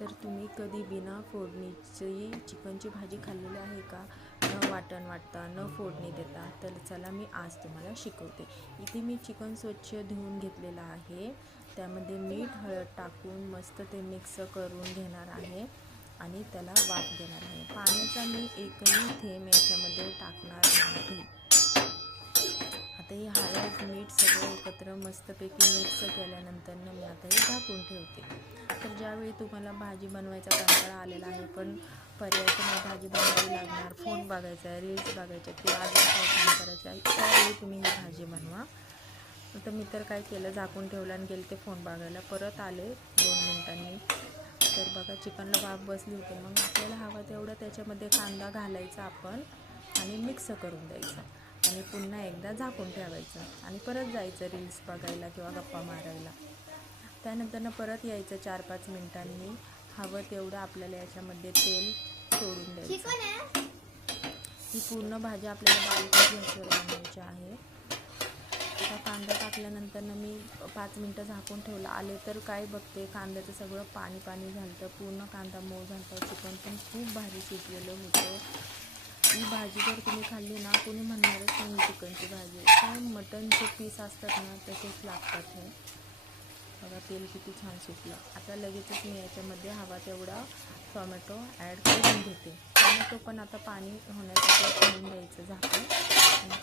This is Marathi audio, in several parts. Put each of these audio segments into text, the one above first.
तर तुम्ही कधी बिना फोडणीची चिकनची भाजी खाल्लेली आहे का? न वाटण वाटता, न फोडणी देता? तर चला मी आज तुम्हाला शिकवते. इथे मी चिकन स्वच्छ धुवून घेतलेलं आहे. त्यामध्ये मीठ हळद टाकून मस्त ते मिक्स करून घेणार आहे आणि त्याला वाफ देणार आहे. पाण्याचा मी एकही थेंब याच्यामध्ये टाकणार नाही. आता ही हळद मीठ सगळं एकत्र मस्तपैकी मिक्स केल्यानंतर मी आता हे झाकून ठेवते. तर ज्यावेळी तुम्हाला भाजी बनवायचा कंटाळा आलेला आहे, पण पर्याय तुम्हाला भाजी बनवावी लागणार, फोन बघायचा आहे, रील्स बघायच्या किंवा अजून काय काम करायचं आहे, त्यावेळी तुम्ही ही भाजी बनवा. तर मी तर काय केलं, झाकून ठेवलं आणि गेले ते फोन बघायला. परत आले 2 मिनिटांनी, तर बघा चिकनला वाफ बसली होती. मग आपल्याला हवा तेवढं त्याच्यामध्ये कांदा घालायचा आपण आणि मिक्स करून द्यायचं आणि पुन्हा एकदा झाकून ठेवायचं आणि परत जायचं रील्स बघायला किंवा गप्पा मारायला. त्यानंतर परत यायचं 4-5 मिनिटांनी. हवं तेवढं आपल्याला याच्यामध्ये तेल सोडून द्यायचं. ही पूर्ण भाजी आपल्याला बारीक गॅसवर बनवायची आहे. आता कांदा टाकल्यानंतर मी 5 मिनटं झाकून ठेवलं. आले तर काय बघते, कांद्याचं सगळं पाणी झालं, पूर्ण कांदा मऊ झाला. चिकन पण खूप भारी शिजलेलं होतं. ही भाजी जर तुम्ही खाल्ली ना, कोणी म्हणणारच नाही चिकनची भाजी. काय मटनचे पीस असतात ना, तसेच लागतात हे. बघा तेल किती छान सुटलं. आता लगेचच मी याच्यामध्ये हवा तेवढा टोमॅटो ॲड करून घेते. टोमॅटो पण आता पाणी होण्यासाठी ठेवून द्यायचं झाकून आणि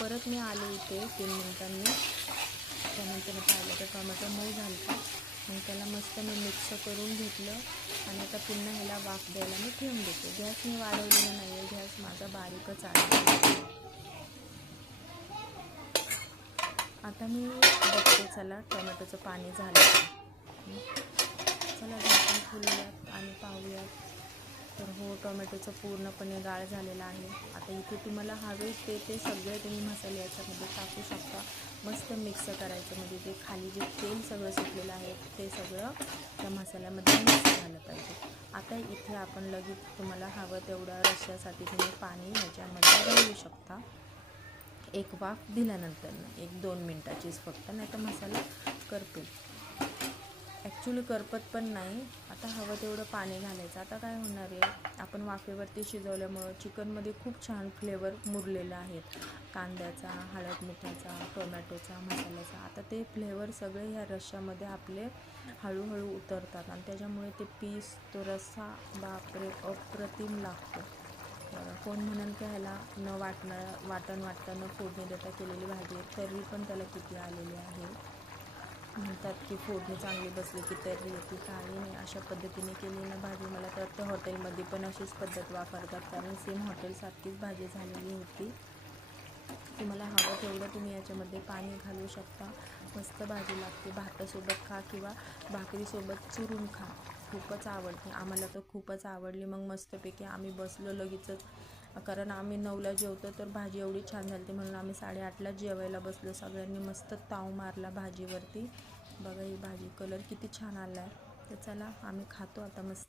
परत मी आले इथे 3 मिनिटांनी. त्यानंतर पाहिलं तर टोमॅटो मऊ झालं. मग त्याला मस्त मी मिक्स करून घेतलं आणि आता पुन्हा ह्याला वाफ द्यायला मी ठेवून देते. गॅस मी वाढवलेला नाही आहे, गॅस माझा बारीकच आहे. आता मी बघते, चला टोमॅटोचं पाणी झालं. चला झाकण खोलूयात आणि पाहूयात. तर हो, टोमॅटोचं पूर्णपणे गाळ झालेला आहे. आता इथे तुम्हाला हवे ते सगळे तुम्ही मसाले याच्यामध्ये टाकू शकता. मस्त मिक्स करायचं, म्हणजे ते खाली जे तेल सगळं सुटलेलं आहे ते सगळं त्या मसाल्यामध्ये मिक्स झालं पाहिजे. आता इथे आपण लगेच तुम्हाला हवं तेवढं रश्श्यासाठी तुम्ही पाणी ह्याच्यामध्ये घालू शकता. एक वाफ दिल्यानंतर 1-2 मिनटाचीच फक्त, नाही तर मसाला करपेल. ॲक्च्युली करपत पण नाही. आता हवं तेवढं पाणी घालायचं. आता काय होणार आहे, आपण वाफेवरती शिजवल्यामुळं चिकनमध्ये खूप छान फ्लेवर मुरलेला आहे, कांद्याचा, हळद मिठाचा, टोमॅटोचा, मसाल्याचा. आता ते फ्लेवर सगळे ह्या रश्श्यामध्ये आपले हळूहळू उतरतात आणि त्याच्यामुळे ते पीस, तो रस्सा बापरे अप्रतिम लागतो. बघा, कोण म्हणेल की ह्याला न वाटण वाटता न फोडणी देता केलेली भाजी आहे, तरी पण त्याला किती आलेली आहे. म्हणतात की फोडणी चांगली बसली की तर्री येते. काही नाही, अशा पद्धतीने केली ना भाजी, मला तर वाटतं हॉटेलमध्ये पण अशीच पद्धत वापरतात, कारण सेम हॉटेलसारखीच भाजी झालेली होती. तुम्हाला हवं तेवढं तुम्ही याच्यामध्ये पाणी घालू शकता. मस्त भाजी लागते. भातासोबत खा किंवा भाकरीसोबत चुरून खा. खूपच आवडते. आम्हाला तर खूपच आवडली. मग मस्तपैकी आम्ही बसलो लगेचच, कारण आम्ही 9ला जेवतो, तर भाजी एवढी छान झाली म्हणून आम्ही 8:30ला जेवायला बसलो. सगळ्यांनी मस्त ताव मारला भाजीवरती. बघा ही भाजी, कलर किती छान आला आहे. तर चला आम्ही खातो आता मस्त.